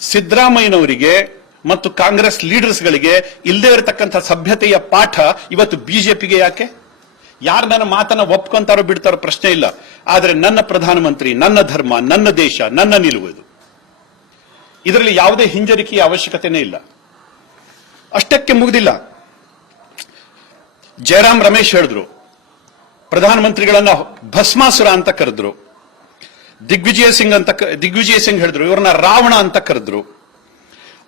ಸಿದ್ದರಾಮಯ್ಯನವರಿಗೆ ಮತ್ತು ಕಾಂಗ್ರೆಸ್ ಲೀಡರ್ಸ್ಗಳಿಗೆ ಇಲ್ಲದೆ ಇರತಕ್ಕಂಥ ಸಭ್ಯತೆಯ ಪಾಠ ಇವತ್ತು ಬಿಜೆಪಿಗೆ ಯಾಕೆ? ಯಾರು ನನ್ನ ಮಾತನ್ನ ಒಪ್ಕೊಂತಾರೋ ಬಿಡ್ತಾರೋ ಪ್ರಶ್ನೆ ಇಲ್ಲ. ಆದರೆ ನನ್ನ ಪ್ರಧಾನಮಂತ್ರಿ, ನನ್ನ ಧರ್ಮ, ನನ್ನ ದೇಶ, ನನ್ನ ನಿಲುವು ಇದು. ಇದರಲ್ಲಿ ಯಾವುದೇ ಹಿಂಜರಿಕೆಯ ಅವಶ್ಯಕತೆನೇ ಇಲ್ಲ. ಅಷ್ಟಕ್ಕೆ ಮುಗಿದಿಲ್ಲ. ಜಯರಾಮ್ ರಮೇಶ್ ಹೇಳಿದ್ರು, ಪ್ರಧಾನಮಂತ್ರಿಗಳನ್ನ ಭಸ್ಮಾಸುರ ಅಂತ ಕರೆದ್ರು. ದಿಗ್ವಿಜಯ ಸಿಂಗ್ ಅಂತ ದಿಗ್ವಿಜಯ ಸಿಂಗ್ ಹೇಳಿದ್ರು, ಇವ್ರನ್ನ ರಾವಣ ಅಂತ ಕರೆದ್ರು.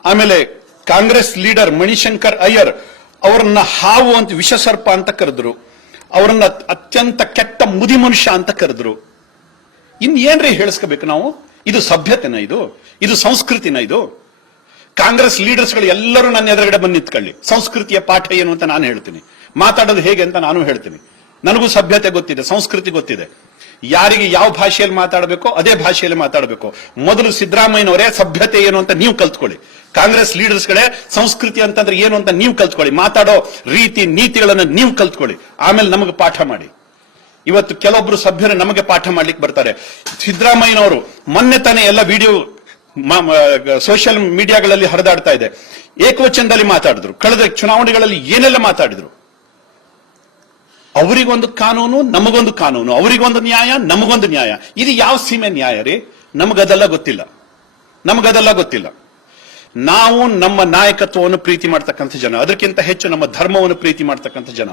ಆಮೇಲೆ ಕಾಂಗ್ರೆಸ್ ಲೀಡರ್ ಮಣಿಶಂಕರ್ ಅಯ್ಯರ್ ಅವರನ್ನ ಹಾವು ಅಂತ, ವಿಷಸರ್ಪ ಅಂತ ಕರೆದ್ರು. ಅವರನ್ನ ಅತ್ಯಂತ ಕೆಟ್ಟ ಮುದಿ ಮನುಷ್ಯ ಅಂತ ಕರೆದ್ರು. ಇನ್ ಏನ್ರಿ ಹೇಳಿಸ್ಕೋಬೇಕು ನಾವು? ಇದು ಸಭ್ಯತೆನ ಇದು? ಇದು ಸಂಸ್ಕೃತಿನ ಇದು? ಕಾಂಗ್ರೆಸ್ ಲೀಡರ್ಸ್ಗಳು ಎಲ್ಲರೂ ನನ್ನ ಎದುರುಗಡೆ ಬಂದು ನಿಂತ್ಕೊಳ್ಳಿ. ಸಂಸ್ಕೃತಿಯ ಪಾಠ ಏನು ಅಂತ ನಾನು ಹೇಳ್ತೀನಿ. ಮಾತಾಡೋದು ಹೇಗೆ ಅಂತ ನಾನು ಹೇಳ್ತೀನಿ. ನನಗೂ ಸಭ್ಯತೆ ಗೊತ್ತಿದೆ, ಸಂಸ್ಕೃತಿ ಗೊತ್ತಿದೆ. ಯಾರಿಗೆ ಯಾವ ಭಾಷೆಯಲ್ಲಿ ಮಾತಾಡಬೇಕೋ ಅದೇ ಭಾಷೆಯಲ್ಲಿ ಮಾತಾಡಬೇಕು. ಮೊದಲು ಸಿದ್ದರಾಮಯ್ಯನವರೇ ಸಭ್ಯತೆ ಏನು ಅಂತ ನೀವು ಕಲ್ತ್ಕೊಳ್ಳಿ. ಕಾಂಗ್ರೆಸ್ ಲೀಡರ್ಸ್ ಲೀಡರ್ಸ್ಗಳೇ ಸಂಸ್ಕೃತಿ ಅಂತಂದ್ರೆ ಏನು ಅಂತ ನೀವು ಕಲ್ತ್ಕೊಳ್ಳಿ. ಮಾತಾಡೋ ರೀತಿ, ನೀತಿಗಳನ್ನ ನೀವು ಕಲ್ತ್ಕೊಳ್ಳಿ. ಆಮೇಲೆ ನಮಗೆ ಪಾಠ ಮಾಡಿ. ಇವತ್ತು ಕೆಲವೊಬ್ರು ಸಭ್ಯರು ನಮಗೆ ಪಾಠ ಮಾಡ್ಲಿಕ್ಕೆ ಬರ್ತಾರೆ. ಸಿದ್ದರಾಮಯ್ಯನವರು ಮೊನ್ನೆ ತಾನೇ ಎಲ್ಲ ವಿಡಿಯೋ ಸೋಷಿಯಲ್ ಮೀಡಿಯಾಗಳಲ್ಲಿ ಹರಿದಾಡ್ತಾ ಇದೆ. ಏಕವಚನದಲ್ಲಿ ಮಾತಾಡಿದ್ರು. ಕಳೆದ ಚುನಾವಣೆಗಳಲ್ಲಿ ಏನೆಲ್ಲ ಮಾತಾಡಿದ್ರು? ಅವರಿಗೊಂದು ಕಾನೂನು, ನಮಗೊಂದು ಕಾನೂನು. ಅವರಿಗೊಂದು ನ್ಯಾಯ, ನಮಗೊಂದು ನ್ಯಾಯ. ಇದು ಯಾವ ಸೀಮೆ ನ್ಯಾಯ ರೀ? ನಮಗದೆಲ್ಲ ಗೊತ್ತಿಲ್ಲ. ನಮಗದೆಲ್ಲ ಗೊತ್ತಿಲ್ಲ. ನಾವು ನಮ್ಮ ನಾಯಕತ್ವವನ್ನು ಪ್ರೀತಿ ಮಾಡ್ತಕ್ಕಂಥ ಜನ. ಅದಕ್ಕಿಂತ ಹೆಚ್ಚು ನಮ್ಮ ಧರ್ಮವನ್ನು ಪ್ರೀತಿ ಮಾಡ್ತಕ್ಕಂಥ ಜನ.